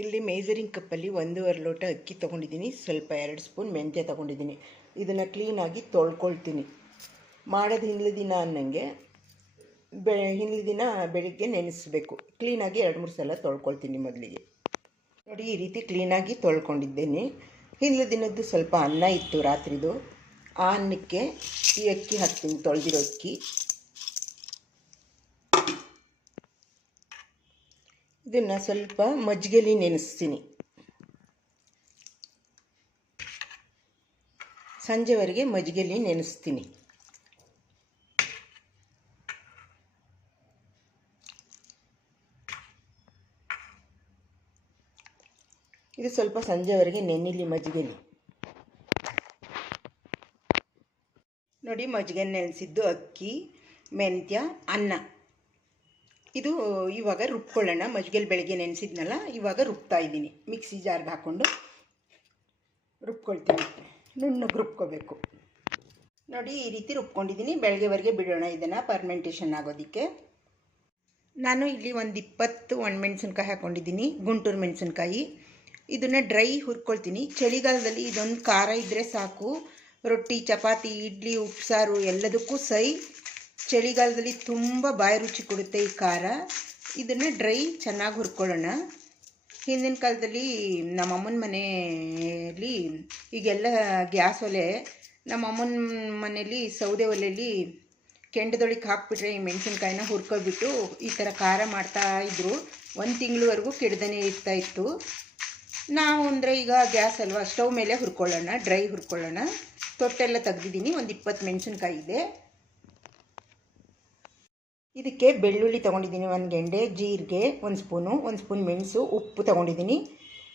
ಇಲ್ಲಿ ಮೇಜರಿಂಗ್ ಕಪ್ಪಲ್ಲಿ ಒಂದೂವರೆ ಲೋಟ ಅಕ್ಕಿ ತೊಗೊಂಡಿದ್ದೀನಿ, ಸ್ವಲ್ಪ ಎರಡು ಸ್ಪೂನ್ ಮೆಂತ್ಯ ತೊಗೊಂಡಿದ್ದೀನಿ. ಇದನ್ನು ಕ್ಲೀನಾಗಿ ತೊಳ್ಕೊಳ್ತೀನಿ. ಮಾಡೋದು ಹಿಂದಿನ ದಿನ ಅನ್ನಂಗೆ ಬೆ, ಹಿಂದಿನ ದಿನ ಬೆಳಿಗ್ಗೆ ನೆನೆಸ್ಬೇಕು. ಕ್ಲೀನಾಗಿ ಎರಡು ಮೂರು ಸಲ ತೊಳ್ಕೊಳ್ತೀನಿ ಮೊದಲಿಗೆ. ನೋಡಿ, ಈ ರೀತಿ ಕ್ಲೀನಾಗಿ ತೊಳ್ಕೊಂಡಿದ್ದೇನೆ. ಹಿಂದಿನ ದಿನದ್ದು ಸ್ವಲ್ಪ ಅನ್ನ ಇತ್ತು ರಾತ್ರಿದು. ಆ ಅನ್ನಕ್ಕೆ ಈ ಅಕ್ಕಿ ಹಾಕ್ತೀನಿ, ತೊಳೆದಿರೋ ಅಕ್ಕಿ. ಇದನ್ನು ಸ್ವಲ್ಪ ಮಜ್ಜಿಗೆಲಿ ನೆನೆಸ್ತೀನಿ. ಸಂಜೆವರೆಗೆ ಮಜ್ಜಿಗೆಲಿ ನೆನೆಸ್ತೀನಿ. ಇದು ಸ್ವಲ್ಪ ಸಂಜೆವರೆಗೆ ನೆನಿಲಿ ಮಜ್ಜಿಗೆಲಿ. ನೋಡಿ ಮಜ್ಜಿಗೆ ನೆನೆಸಿದ್ದು ಅಕ್ಕಿ, ಮೆಂತ್ಯ, ಅನ್ನ. ಇದು ಇವಾಗ ರುಬ್ಕೊಳ್ಳೋಣ. ಮಜ್ಜಿಗೆಲಿ ಬೆಳಗ್ಗೆ ನೆನೆಸಿದ್ನಲ್ಲ, ಇವಾಗ ರುಬ್ತಾ ಇದ್ದೀನಿ. ಮಿಕ್ಸಿ ಜಾರ್ಗೆ ಹಾಕ್ಕೊಂಡು ರುಬ್ಕೊಳ್ತೀನಿ. ನುಣ್ಣಗೆ ರುಬ್ಕೋಬೇಕು. ನೋಡಿ, ಈ ರೀತಿ ರುಬ್ಕೊಂಡಿದ್ದೀನಿ. ಬೆಳಗ್ಗೆವರೆಗೆ ಬಿಡೋಣ ಇದನ್ನು, ಪರ್ಮೆಂಟೇಷನ್ ಆಗೋದಕ್ಕೆ. ನಾನು ಇಲ್ಲಿ ಒಂದು ಇಪ್ಪತ್ತು ಒಣಮೆಣ್ಸಿನ್ಕಾಯಿ ಹಾಕ್ಕೊಂಡಿದ್ದೀನಿ ಗುಂಟೂರು ಮೆಣಸಿನ್ಕಾಯಿ. ಇದನ್ನು ಡ್ರೈ ಹುರ್ಕೊಳ್ತೀನಿ. ಚಳಿಗಾಲದಲ್ಲಿ ಇದೊಂದು ಖಾರ ಇದ್ದರೆ ಸಾಕು. ರೊಟ್ಟಿ, ಚಪಾತಿ, ಇಡ್ಲಿ, ಉಪ್ಸಾರು ಎಲ್ಲದಕ್ಕೂ ಸೈ. ಚಳಿಗಾಲದಲ್ಲಿ ತುಂಬ ಬಾಯಿ ರುಚಿ ಕೊಡುತ್ತೆ ಈ ಖಾರ. ಇದನ್ನು ಡ್ರೈ ಚೆನ್ನಾಗಿ ಹುರ್ಕೊಳ್ಳೋಣ. ಹಿಂದಿನ ಕಾಲದಲ್ಲಿ ನಮ್ಮ ಅಮ್ಮನ ಮನೆಯಲ್ಲಿ ಈಗೆಲ್ಲ ಗ್ಯಾಸ್ ಒಲೆ, ನಮ್ಮ ಅಮ್ಮನ ಮನೆಯಲ್ಲಿ ಸೌದೆ ಒಲೆಯಲ್ಲಿ ಕೆಂಡದೊಳಗೆ ಹಾಕ್ಬಿಟ್ರೆ ಈ ಮೆಣಸಿನ್ಕಾಯಿನ ಹುರ್ಕೊಬಿಟ್ಟು ಈ ಥರ ಖಾರ ಮಾಡ್ತಾ ಇದ್ದರು ಒಂದು ತಿಂಗಳವರೆಗೂ ಕೆಡ್ದೇ ಇರ್ತಾ ಇತ್ತು. ನಾವು ಅಂದರೆ ಈಗ ಗ್ಯಾಸ್ ಅಲ್ವಾ, ಸ್ಟವ್ ಮೇಲೆ ಹುರ್ಕೊಳ್ಳೋಣ, ಡ್ರೈ ಹುರ್ಕೊಳ್ಳೋಣ. ತೊಟ್ಟೆಲ್ಲ ತೆಗ್ದಿದ್ದೀನಿ, ಒಂದು ಇಪ್ಪತ್ತು ಮೆಣಸಿನ್ಕಾಯಿ ಇದೆ. ಇದಕ್ಕೆ ಬೆಳ್ಳುಳ್ಳಿ ತೊಗೊಂಡಿದ್ದೀನಿ ಒಂದು ಗೆಂಡೆ, ಜೀರಿಗೆ ಒಂದು ಸ್ಪೂನು, ಒಂದು ಸ್ಪೂನ್ ಮೆಣಸು, ಉಪ್ಪು ತೊಗೊಂಡಿದ್ದೀನಿ.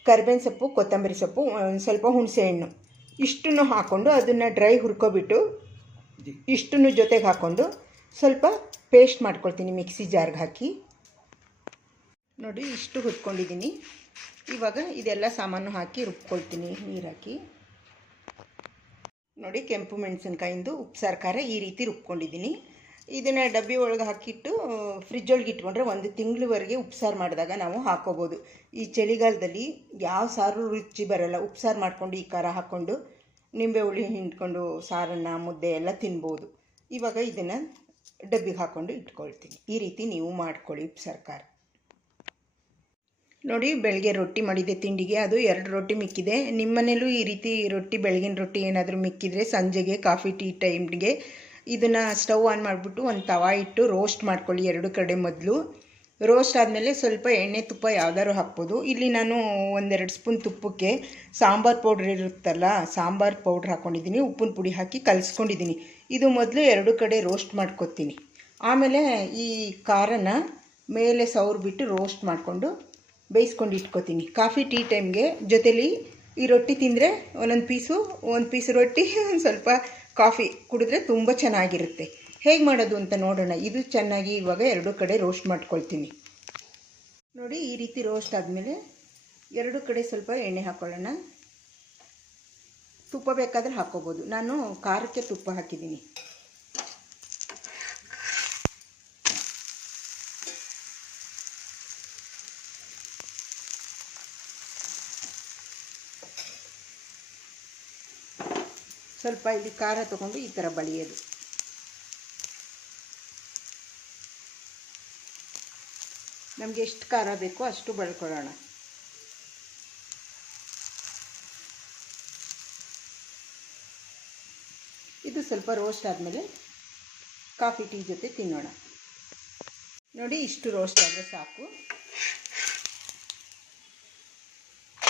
ಕರ್ಬೇವಿನ ಸೊಪ್ಪು, ಕೊತ್ತಂಬರಿ ಸೊಪ್ಪು ಒಂದು ಸ್ವಲ್ಪ ಹುಣಸೆ ಹಣ್ಣು. ಇಷ್ಟನ್ನು ಹಾಕ್ಕೊಂಡು ಅದನ್ನು ಡ್ರೈ ಹುರ್ಕೊಬಿಟ್ಟು ಇಷ್ಟನ್ನು ಜೊತೆಗೆ ಹಾಕ್ಕೊಂಡು ಸ್ವಲ್ಪ ಪೇಸ್ಟ್ ಮಾಡ್ಕೊಳ್ತೀನಿ ಮಿಕ್ಸಿ ಜಾರ್ಗೆ ಹಾಕಿ. ನೋಡಿ, ಇಷ್ಟು ಹುರ್ಕೊಂಡಿದ್ದೀನಿ. ಇವಾಗ ಇದೆಲ್ಲ ಸಾಮಾನು ಹಾಕಿ ರುಬ್ಕೊಳ್ತೀನಿ, ನೀರು ಹಾಕಿ. ನೋಡಿ, ಕೆಂಪು ಮೆಣಸಿನ್ಕಾಯಿಂದು ಉಪ್ಸಾರು ಖಾರ ಈ ರೀತಿ ರುಬ್ಕೊಂಡಿದ್ದೀನಿ. ಇದನ್ನು ಡಬ್ಬಿ ಒಳಗೆ ಹಾಕಿಟ್ಟು ಫ್ರಿಜ್ ಒಳಗೆ ಇಟ್ಕೊಂಡ್ರೆ ಒಂದು ತಿಂಗಳವರೆಗೆ ಉಪ್ಸಾರು ಮಾಡಿದಾಗ ನಾವು ಹಾಕೋಬೋದು. ಈ ಚಳಿಗಾಲದಲ್ಲಿ ಯಾವ ಸಾರು ರುಚಿ ಬರಲ್ಲ, ಉಪ್ಸಾರು ಮಾಡಿಕೊಂಡು ಈ ಖಾರ ಹಾಕ್ಕೊಂಡು ನಿಂಬೆ ಹುಳಿ ಹಿಂಡ್ಕೊಂಡು ಸಾರನ್ನು, ಮುದ್ದೆ ಎಲ್ಲ ತಿನ್ಬೋದು. ಇವಾಗ ಇದನ್ನು ಡಬ್ಬಿಗೆ ಹಾಕ್ಕೊಂಡು ಇಟ್ಕೊಳ್ತೀನಿ. ಈ ರೀತಿ ನೀವು ಮಾಡ್ಕೊಳ್ಳಿ ಉಪ್ಸಾರು ಖಾರ. ನೋಡಿ ಬೆಳಗ್ಗೆ ರೊಟ್ಟಿ ಮಾಡಿದೆ ತಿಂಡಿಗೆ. ಅದು ಎರಡು ರೊಟ್ಟಿ ಮಿಕ್ಕಿದೆ. ನಿಮ್ಮನೇಲೂ ಈ ರೀತಿ ರೊಟ್ಟಿ, ಬೆಳಗಿನ ರೊಟ್ಟಿ ಏನಾದರೂ ಮಿಕ್ಕಿದರೆ ಸಂಜೆಗೆ ಕಾಫಿ, ಟೀ ಟೈಮ್ಗೆ ಇದನ್ನು ಸ್ಟವ್ ಆನ್ ಮಾಡಿಬಿಟ್ಟು ಒಂದು ತವಾ ಇಟ್ಟು ರೋಸ್ಟ್ ಮಾಡ್ಕೊಳ್ಳಿ ಎರಡು ಕಡೆ ಮೊದಲು. ರೋಸ್ಟ್ ಆದಮೇಲೆ ಸ್ವಲ್ಪ ಎಣ್ಣೆ ತುಪ್ಪ ಯಾವ್ದಾದ್ರು ಹಾಕ್ಬೋದು. ಇಲ್ಲಿ ನಾನು ಒಂದೆರಡು ಸ್ಪೂನ್ ತುಪ್ಪಕ್ಕೆ ಸಾಂಬಾರು ಪೌಡ್ರ್ ಇರುತ್ತಲ್ಲ, ಸಾಂಬಾರು ಪೌಡ್ರ್ ಹಾಕ್ಕೊಂಡಿದ್ದೀನಿ ಉಪ್ಪಿನ ಪುಡಿ ಹಾಕಿ ಕಲಿಸ್ಕೊಂಡಿದ್ದೀನಿ. ಇದು ಮೊದಲು ಎರಡು ಕಡೆ ರೋಸ್ಟ್ ಮಾಡ್ಕೊತೀನಿ. ಆಮೇಲೆ ಈ ಖಾರನ ಮೇಲೆ ಸೌರ್ ಬಿಟ್ಟು ರೋಸ್ಟ್ ಮಾಡಿಕೊಂಡು ಬೇಯಿಸ್ಕೊಂಡು ಇಟ್ಕೊತೀನಿ. ಕಾಫಿ ಟೀ ಟೈಮ್ಗೆ ಜೊತೇಲಿ ಈ ರೊಟ್ಟಿ ತಿಂದರೆ ಒಂದೊಂದು ಪೀಸು, ಒಂದು ಪೀಸ್ ರೊಟ್ಟಿ, ಒಂದು ಸ್ವಲ್ಪ ಕಾಫಿ ಕುಡಿದ್ರೆ ತುಂಬ ಚೆನ್ನಾಗಿರುತ್ತೆ. ಹೇಗೆ ಮಾಡೋದು ಅಂತ ನೋಡೋಣ. ಇದು ಚೆನ್ನಾಗಿ ಇವಾಗ ಎರಡು ಕಡೆ ರೋಸ್ಟ್ ಮಾಡ್ಕೊಳ್ತೀನಿ. ನೋಡಿ, ಈ ರೀತಿ ರೋಸ್ಟ್ ಆದಮೇಲೆ ಎರಡು ಕಡೆ ಸ್ವಲ್ಪ ಎಣ್ಣೆ ಹಾಕ್ಕೊಳ್ಳೋಣ ತುಪ್ಪ ಬೇಕಾದರೆ ಹಾಕ್ಕೋಬೋದು. ನಾನು ಖಾರಕ್ಕೆ ತುಪ್ಪ ಹಾಕಿದ್ದೀನಿ. ಸ್ವಲ್ಪ ಇಲ್ಲಿ ಖಾರ ತಗೊಂಡು ಈ ಥರ ಬಳಿಯೋದು. ನಮಗೆ ಎಷ್ಟು ಖಾರ ಬೇಕೋ ಅಷ್ಟು ಬಳ್ಕೊಳ್ಳೋಣ. ಇದು ಸ್ವಲ್ಪ ರೋಸ್ಟ್ ಆದಮೇಲೆ ಕಾಫಿ ಟೀ ಜೊತೆ ತಿನ್ನೋಣ. ನೋಡಿ ಇಷ್ಟು ರೋಸ್ಟ್ ಆದರೆ ಸಾಕು.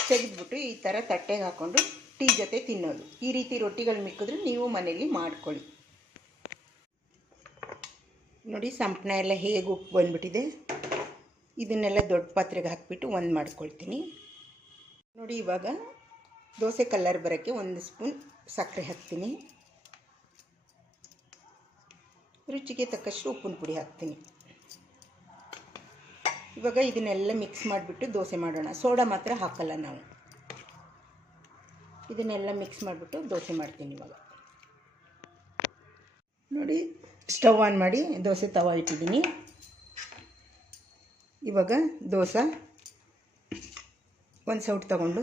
ತೆಗೆದ್ಬಿಟ್ಟು ಈ ಥರ ತಟ್ಟೆಗೆ ಹಾಕ್ಕೊಂಡು ಟೀ ಜೊತೆ ತಿನ್ನೋದು. ಈ ರೀತಿ ರೊಟ್ಟಿಗಳು ಮಿಕ್ಕಿದ್ರೆ ನೀವು ಮನೆಯಲ್ಲಿ ಮಾಡ್ಕೊಳ್ಳಿ. ನೋಡಿ ಸಂಪಣ ಎಲ್ಲ ಹೇಗೆ ಉಪ್ಪು ಬಂದ್ಬಿಟ್ಟಿದೆ. ಇದನ್ನೆಲ್ಲ ದೊಡ್ಡ ಪಾತ್ರೆಗೆ ಹಾಕಿಬಿಟ್ಟು ಒಂದು ಮಾಡಿಸ್ಕೊಳ್ತೀನಿ. ನೋಡಿ, ಇವಾಗ ದೋಸೆ ಕಲ್ಲರ್ ಬರೋಕ್ಕೆ ಒಂದು ಸ್ಪೂನ್ ಸಕ್ಕರೆ ಹಾಕ್ತೀನಿ. ರುಚಿಗೆ ತಕ್ಕಷ್ಟು ಉಪ್ಪಿನ ಪುಡಿ ಹಾಕ್ತೀನಿ. ಇವಾಗ ಇದನ್ನೆಲ್ಲ ಮಿಕ್ಸ್ ಮಾಡಿಬಿಟ್ಟು ದೋಸೆ ಮಾಡೋಣ. ಸೋಡಾ ಮಾತ್ರ ಹಾಕಲ್ಲ ನಾವು. ಇದನ್ನೆಲ್ಲ ಮಿಕ್ಸ್ ಮಾಡಿಬಿಟ್ಟು ದೋಸೆ ಮಾಡ್ತೀನಿ ಇವಾಗ. ನೋಡಿ, ಸ್ಟವ್ ಆನ್ ಮಾಡಿ ದೋಸೆ ತವ ಇಟ್ಟಿದ್ದೀನಿ. ಇವಾಗ ದೋಸೆ ಒಂದು ಸೌಟ್ ತಗೊಂಡು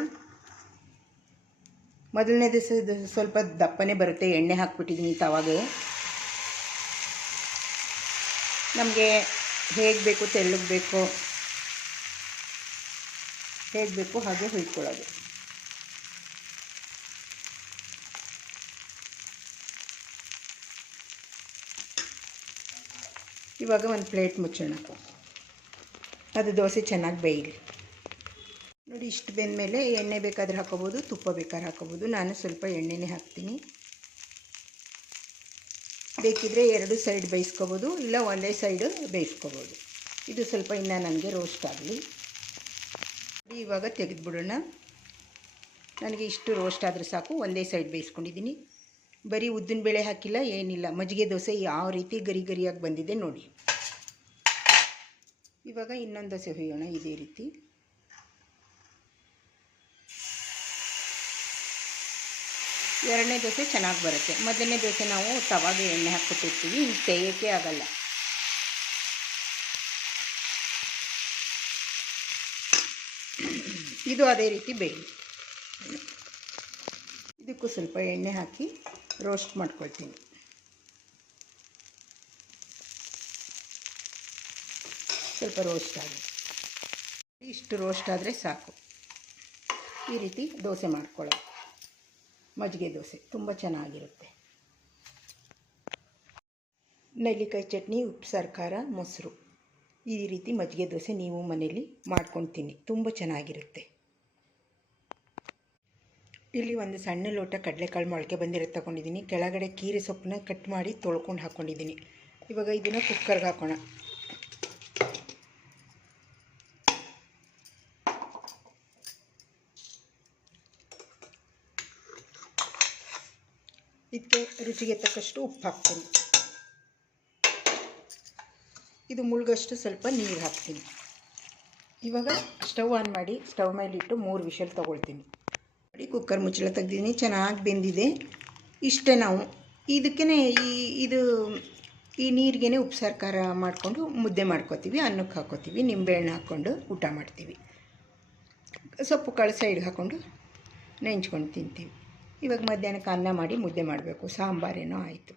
ಮೊದಲನೇ ದಿವಸ ಸ್ವಲ್ಪ ದಪ್ಪನೇ ಬರುತ್ತೆ, ಎಣ್ಣೆ ಹಾಕ್ಬಿಟ್ಟಿದ್ದೀನಿ ತವಾಗೆ. ನಮಗೆ ಹೇಗೆ ಬೇಕು, ತೆಳ್ಳಗೆ ಬೇಕು, ಹೇಗೆ ಬೇಕು ಹಾಗೆ ಹುಯ್ಕೊಳ್ಳೋದು. ಇವಾಗ ಒಂದು ಪ್ಲೇಟ್ ಮುಚ್ಚೋಣ. ಅದು ದೋಸೆ ಚೆನ್ನಾಗಿ ಬೇಯಲಿ. ನೋಡಿ, ಇಷ್ಟು ಬೆಂದಮೇಲೆ ಎಣ್ಣೆ ಬೇಕಾದ್ರೆ ಹಾಕೋಬೋದು, ತುಪ್ಪ ಬೇಕಾದ್ರೆ ಹಾಕೋಬೋದು. ನಾನು ಸ್ವಲ್ಪ ಎಣ್ಣೆನೇ ಹಾಕ್ತೀನಿ. ಬೇಕಿದ್ರೆ ಎರಡು ಸೈಡ್ ಬೇಯಿಸ್ಕೋಬೋದು, ಇಲ್ಲ ಒಂದೇ ಸೈಡು ಬೇಯಿಸ್ಕೋಬೋದು. ಇದು ಸ್ವಲ್ಪ ಇನ್ನೂ ನನಗೆ ರೋಸ್ಟ್ ಆಗಲಿ. ಇವಾಗ ತೆಗೆದುಬಿಡೋಣ. ನನಗೆ ಇಷ್ಟು ರೋಸ್ಟ್ ಆದರೆ ಸಾಕು, ಒಂದೇ ಸೈಡ್ ಬೇಯಿಸ್ಕೊಂಡಿದ್ದೀನಿ. ಬರೀ ಉದ್ದಿನ ಬೇಳೆ ಹಾಕಿಲ್ಲ, ಏನಿಲ್ಲ. ಮಜ್ಜಿಗೆ ದೋಸೆ ಯಾವ ರೀತಿ ಗರಿ ಗರಿಯಾಗಿ ಬಂದಿದೆ ನೋಡಿ. ಇವಾಗ ಇನ್ನೊಂದು ದೋಸೆ ಹುಯ್ಯೋಣ, ಇದೇ ರೀತಿ. ಎರಡನೇ ದೋಸೆ ಚೆನ್ನಾಗಿ ಬರುತ್ತೆ. ಮೊದಲನೇ ದೋಸೆ ನಾವು ತವಾಗೆ ಎಣ್ಣೆ ಹಾಕ್ಬಿಟ್ಟಿರ್ತೀವಿ ಹಿಂಗೆ ತೆಗೆಯೋಕ್ಕೆ ಆಗಲ್ಲ. ಇದು ಅದೇ ರೀತಿ ಬೇಯಿ ಇದಕ್ಕೂ ಸ್ವಲ್ಪ ಎಣ್ಣೆ ಹಾಕಿ. ರೋಸ್ಟ್ ಮಾಡ್ಕೊಳ್ತೀನಿ. ಸ್ವಲ್ಪ ರೋಸ್ಟ್ ಆಗಿ. ಇಷ್ಟು ರೋಸ್ಟ್ ಆದರೆ ಸಾಕು. ಈ ರೀತಿ ದೋಸೆ ಮಾಡ್ಕೊಳ್ಳೋದು ಮಜ್ಜಿಗೆ ದೋಸೆ ತುಂಬ ಚೆನ್ನಾಗಿರುತ್ತೆ. ನೆಲ್ಲಿಕಾಯಿ ಚಟ್ನಿ, ಉಪ್ಪು ಸರ್ಕಾರ, ಮೊಸರು. ಈ ರೀತಿ ಮಜ್ಜಿಗೆ ದೋಸೆ ನೀವು ಮನೇಲಿ ಮಾಡ್ಕೊಂಡು ತಿನ್ನಿ ತುಂಬ ಚೆನ್ನಾಗಿರುತ್ತೆ. ಇಲ್ಲಿ ಒಂದು ಸಣ್ಣ ಲೋಟ ಕಡಲೆಕಾಳು ಮೊಳಕೆ ಬಂದಿರೋದು ತೊಗೊಂಡಿದ್ದೀನಿ. ಕೆಳಗಡೆ ಕೀರೆ ಸೊಪ್ಪನ್ನ ಕಟ್ ಮಾಡಿ ತೊಳ್ಕೊಂಡು ಹಾಕ್ಕೊಂಡಿದ್ದೀನಿ ಇವಾಗ ಇದನ್ನು ಕುಕ್ಕರ್ಗೆ ಹಾಕೋಣ. ಇದಕ್ಕೆ ರುಚಿಗೆ ತಕ್ಕಷ್ಟು ಉಪ್ಪು ಹಾಕ್ತೀನಿ. ಇದು ಮುಳುಗಷ್ಟು ಸ್ವಲ್ಪ ನೀರು ಹಾಕ್ತೀನಿ. ಇವಾಗ ಸ್ಟವ್ ಆನ್ ಮಾಡಿ ಸ್ಟವ್ ಮೇಲಿಟ್ಟು ಮೂರು ವಿಷಲ್ ತೊಗೊಳ್ತೀನಿ. ನೋಡಿ ಕುಕ್ಕರ್ ಮುಚ್ಚಳ ತೆಗ್ದಿದ್ದೀನಿ. ಚೆನ್ನಾಗಿ ಬೆಂದಿದೆ. ಇಷ್ಟೇ ನಾವು. ಇದಕ್ಕೇ ಈ, ಇದು, ಈ ನೀರಿಗೆ ಉಪ್ಸಾರು ಖಾರ ಮಾಡಿಕೊಂಡು ಮುದ್ದೆ ಮಾಡ್ಕೋತೀವಿ. ಅನ್ನಕ್ಕೆ ಹಾಕೋತೀವಿ. ನಿಂಬೆಹಣ್ಣು ಹಾಕ್ಕೊಂಡು ಊಟ ಮಾಡ್ತೀವಿ. ಸೊಪ್ಪು ಕಾಳು ಸೈಡ್ಗೆ ಹಾಕ್ಕೊಂಡು ನೆಂಚ್ಕೊಂಡು ತಿಂತೀವಿ. ಇವಾಗ ಮಧ್ಯಾಹ್ನಕ್ಕೆ ಅನ್ನ ಮಾಡಿ ಮುದ್ದೆ ಮಾಡಬೇಕು. ಸಾಂಬಾರೇನೋ ಆಯಿತು.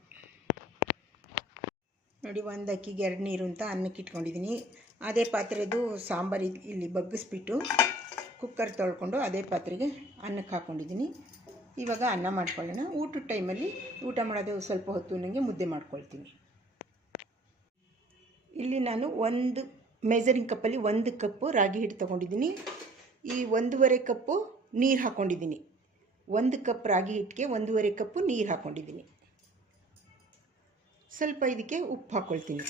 ನೋಡಿ ಒಂದು ಅಕ್ಕಿಗೆ ಎರಡು ನೀರು ಅಂತ ಅನ್ನಕ್ಕೆ ಇಟ್ಕೊಂಡಿದ್ದೀನಿ. ಅದೇ ಪಾತ್ರೆದು ಸಾಂಬಾರು ಇಲ್ಲಿ ಬಗ್ಗಿಸ್ಬಿಟ್ಟು ಕುಕ್ಕರ್ ತೊಳ್ಕೊಂಡು ಅದೇ ಪಾತ್ರೆಗೆ ಅನ್ನಕ್ಕೆ ಹಾಕ್ಕೊಂಡಿದ್ದೀನಿ ಇವಾಗ ಅನ್ನ ಮಾಡ್ಕೊಳ್ಳೋಣ. ಊಟದ ಟೈಮಲ್ಲಿ ಊಟ ಮಾಡೋದು ಸ್ವಲ್ಪ ಹೊತ್ತು ನನಗೆ ಮುದ್ದೆ ಮಾಡ್ಕೊಳ್ತೀನಿ. ಇಲ್ಲಿ ನಾನು ಒಂದು ಮೆಜರಿಂಗ್ ಕಪ್ಪಲ್ಲಿ ಒಂದು ಕಪ್ಪು ರಾಗಿ ಹಿಟ್ಟು ತೊಗೊಂಡಿದ್ದೀನಿ. ಈ ಒಂದೂವರೆ ಕಪ್ಪು ನೀರು ಹಾಕ್ಕೊಂಡಿದ್ದೀನಿ ಒಂದು ಕಪ್ ರಾಗಿ ಹಿಟ್ಟಿಗೆ ಒಂದೂವರೆ ಕಪ್ಪು ನೀರು ಹಾಕ್ಕೊಂಡಿದ್ದೀನಿ ಸ್ವಲ್ಪ ಇದಕ್ಕೆ ಉಪ್ಪು ಹಾಕ್ಕೊಳ್ತೀನಿ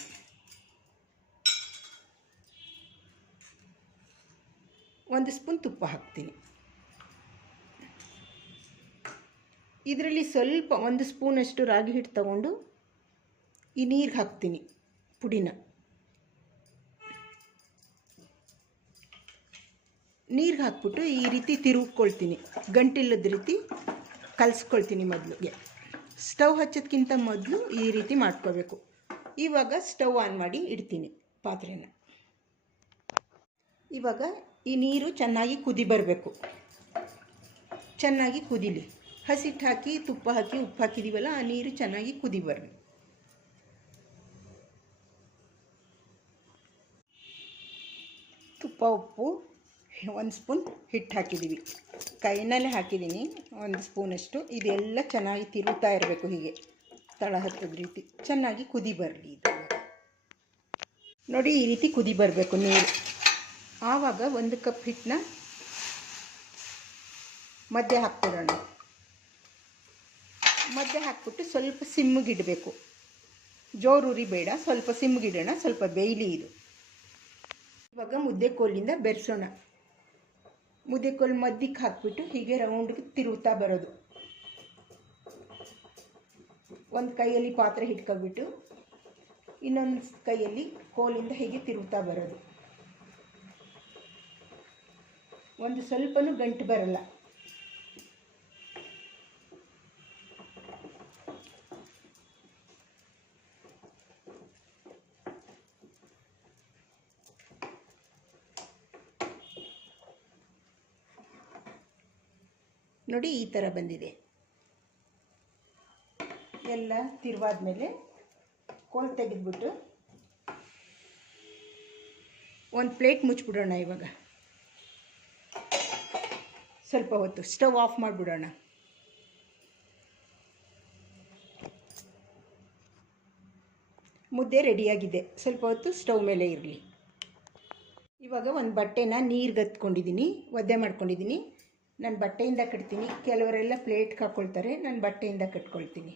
ಒಂದು ಸ್ಪೂನ್ ತುಪ್ಪ ಹಾಕ್ತೀನಿ. ಇದರಲ್ಲಿ ಸ್ವಲ್ಪ ಒಂದು ಸ್ಪೂನಷ್ಟು ರಾಗಿ ಹಿಟ್ಟು ತಗೊಂಡು ಈ ನೀರಿಗೆ ಹಾಕ್ತೀನಿ ಪುಡಿನ. ನೀರಿಗೆ ಹಾಕ್ಬಿಟ್ಟು ಈ ರೀತಿ ತಿರುಗ್ಕೊಳ್ತೀನಿ. ಗಂಟಿಲ್ಲದ ರೀತಿ ಕಲಿಸ್ಕೊಳ್ತೀನಿ ಮೊದಲಿಗೆ. ಸ್ಟವ್ ಹಚ್ಚೋದಕ್ಕಿಂತ ಮೊದಲು ಈ ರೀತಿ ಮಾಡ್ಕೋಬೇಕು. ಇವಾಗ ಸ್ಟವ್ ಆನ್ ಮಾಡಿ ಇಡ್ತೀನಿ ಪಾತ್ರೆನ. ಇವಾಗ ಈ ನೀರು ಚೆನ್ನಾಗಿ ಕುದಿ ಬರಬೇಕು. ಚೆನ್ನಾಗಿ ಕುದಿಲಿ. ಹಸಿಟ್ಟು ಹಾಕಿ, ತುಪ್ಪ ಹಾಕಿ, ಉಪ್ಪು ಹಾಕಿದ್ದೀವಲ್ಲ ಆ ನೀರು ಚೆನ್ನಾಗಿ ಕುದಿ ಬರಲಿ. ತುಪ್ಪ, ಉಪ್ಪು, ಒಂದು ಸ್ಪೂನ್ ಹಿಟ್ಟು ಹಾಕಿದ್ದೀವಿ ಕೈನಲ್ಲೇ ಹಾಕಿದ್ದೀನಿ ಒಂದು ಸ್ಪೂನಷ್ಟು. ಇದೆಲ್ಲ ಚೆನ್ನಾಗಿ ತಿರುಗ್ತಾ ಇರಬೇಕು ಹೀಗೆ. ತಳ ಹತ್ತದ ರೀತಿ. ಚೆನ್ನಾಗಿ ಕುದಿ ಬರಲಿ ಇದು ನೋಡಿ, ಈ ರೀತಿ ಕುದಿ ಬರಬೇಕು ನೀರು. ಆವಾಗ ಒಂದು ಕಪ್ ಹಿಟ್ಟನ್ನ ಮಧ್ಯೆ ಹಾಕ್ಬಿಡೋಣ ಮಧ್ಯೆ ಹಾಕ್ಬಿಟ್ಟು ಸ್ವಲ್ಪ ಸಿಮ್ಮಿಗಿಡಬೇಕು ಜೋರುರಿ ಬೇಡ ಸ್ವಲ್ಪ ಸಿಮ್ಮಿಗಿಡೋಣ ಸ್ವಲ್ಪ ಬೇಯಲಿ ಇದು ಇವಾಗ ಮುದ್ದೆ ಕೋಲಿಂದ ಬೆರೆಸೋಣ. ಮುದ್ದೆ ಕೋಲು ಮಧ್ಯಕ್ಕೆ ಹಾಕ್ಬಿಟ್ಟು ಹೀಗೆ ರೌಂಡ್ಗೆ ತಿರುಗುತ್ತಾ ಬರೋದು. ಒಂದು ಕೈಯಲ್ಲಿ ಪಾತ್ರೆ ಹಿಡ್ಕೊಬಿಟ್ಟು ಇನ್ನೊಂದು ಕೈಯಲ್ಲಿ ಕೋಲಿಂದ ಹೀಗೆ ತಿರುಗುತ್ತಾ ಬರೋದು. ಒಂದು ಸ್ವಲ್ಪನೂ ಗಂಟು ಬರಲ್ಲ. ನೋಡಿ ಈ ಥರ ಬಂದಿದೆ. ಎಲ್ಲ ತಿರುವಾದ ಮೇಲೆ ಕೋಲ್ ತೆಗೆದ್ಬಿಟ್ಟು ಒಂದು ಪ್ಲೇಟ್ ಮುಚ್ಚಿಬಿಡೋಣ ಇವಾಗ. ಸ್ವಲ್ಪ ಹೊತ್ತು. ಸ್ಟವ್ ಆಫ್ ಮಾಡಿಬಿಡೋಣ. ಮುದ್ದೆ ರೆಡಿಯಾಗಿದೆ. ಸ್ವಲ್ಪ ಹೊತ್ತು ಸ್ಟವ್ ಮೇಲೆ ಇರಲಿ. ಇವಾಗ ಒಂದು ಬಟ್ಟೆನ ನೀರಿಗೆ ಹತ್ಕೊಂಡಿದ್ದೀನಿ ಒದ್ದೆ ಮಾಡ್ಕೊಂಡಿದ್ದೀನಿ ನಾನು ಬಟ್ಟೆಯಿಂದ ಕಟ್ತೀನಿ. ಕೆಲವರೆಲ್ಲ ಪ್ಲೇಟ್ಗೆ ಹಾಕ್ಕೊಳ್ತಾರೆ ನಾನು ಬಟ್ಟೆಯಿಂದ ಕಟ್ಕೊಳ್ತೀನಿ.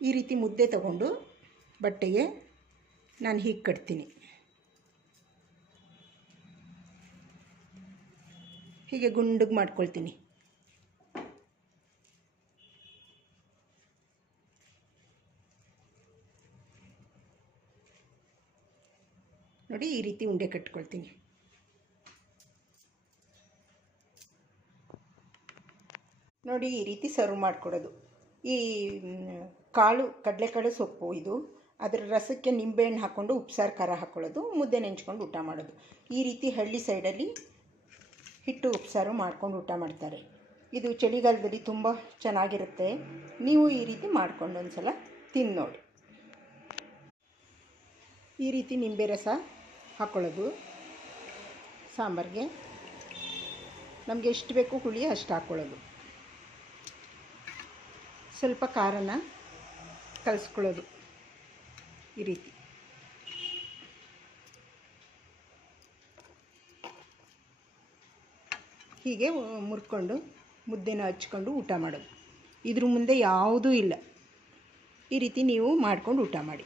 ಈ ರೀತಿ ಮುದ್ದೆ ತಗೊಂಡು ಬಟ್ಟೆಗೆ ನಾನು ಹೀಗೆ ಕಟ್ತೀನಿ. ಹೀಗೆ ಗುಂಡಿಗೆ ಮಾಡ್ಕೊಳ್ತೀನಿ. ನೋಡಿ ಈ ರೀತಿ ಉಂಡೆ ಕಟ್ಕೊಳ್ತೀನಿ. ನೋಡಿ ಈ ರೀತಿ ಸರ್ವ್ ಮಾಡಿಕೊಡೋದು. ಈ ಕಾಳು, ಕಡಲೆಕಾಳು ಸೊಪ್ಪು ಇದು. ಅದರ ರಸಕ್ಕೆ ನಿಂಬೆಹಣ್ಣು ಹಾಕ್ಕೊಂಡು ಉಪ್ಸಾರು ಖಾರ ಹಾಕ್ಕೊಳ್ಳೋದು ಮುದ್ದೆ ನೆಂಚ್ಕೊಂಡು ಊಟ ಮಾಡೋದು. ಈ ರೀತಿ ಹಳ್ಳಿ ಸೈಡಲ್ಲಿ ಹಿಟ್ಟು ಉಪ್ಸಾರು ಮಾಡ್ಕೊಂಡು ಊಟ ಮಾಡ್ತಾರೆ. ಇದು ಚಳಿಗಾಲದಲ್ಲಿ ತುಂಬ ಚೆನ್ನಾಗಿರುತ್ತೆ. ನೀವು ಈ ರೀತಿ ಮಾಡ್ಕೊಂಡು ಒಂದು ಸಲ ತಿಂದು ನೋಡಿ. ಈ ರೀತಿ ನಿಂಬೆ ರಸ ಹಾಕ್ಕೊಳ್ಳೋದು ಸಾಂಬಾರಿಗೆ. ನಮಗೆ ಎಷ್ಟು ಬೇಕು ಹುಳಿ ಅಷ್ಟು ಹಾಕ್ಕೊಳ್ಳೋದು ಸ್ವಲ್ಪ ಖಾರನ ಕಲಿಸ್ಕೊಳ್ಳೋದು. ಈ ರೀತಿ. ಹೀಗೆ ಮುರ್ಕೊಂಡು ಮುದ್ದೆನ ಹಚ್ಕೊಂಡು ಊಟ ಮಾಡೋದು. ಇದ್ರ ಮುಂದೆ ಯಾವುದೂ ಇಲ್ಲ. ಈ ರೀತಿ ನೀವು ಮಾಡ್ಕೊಂಡು ಊಟ ಮಾಡಿ.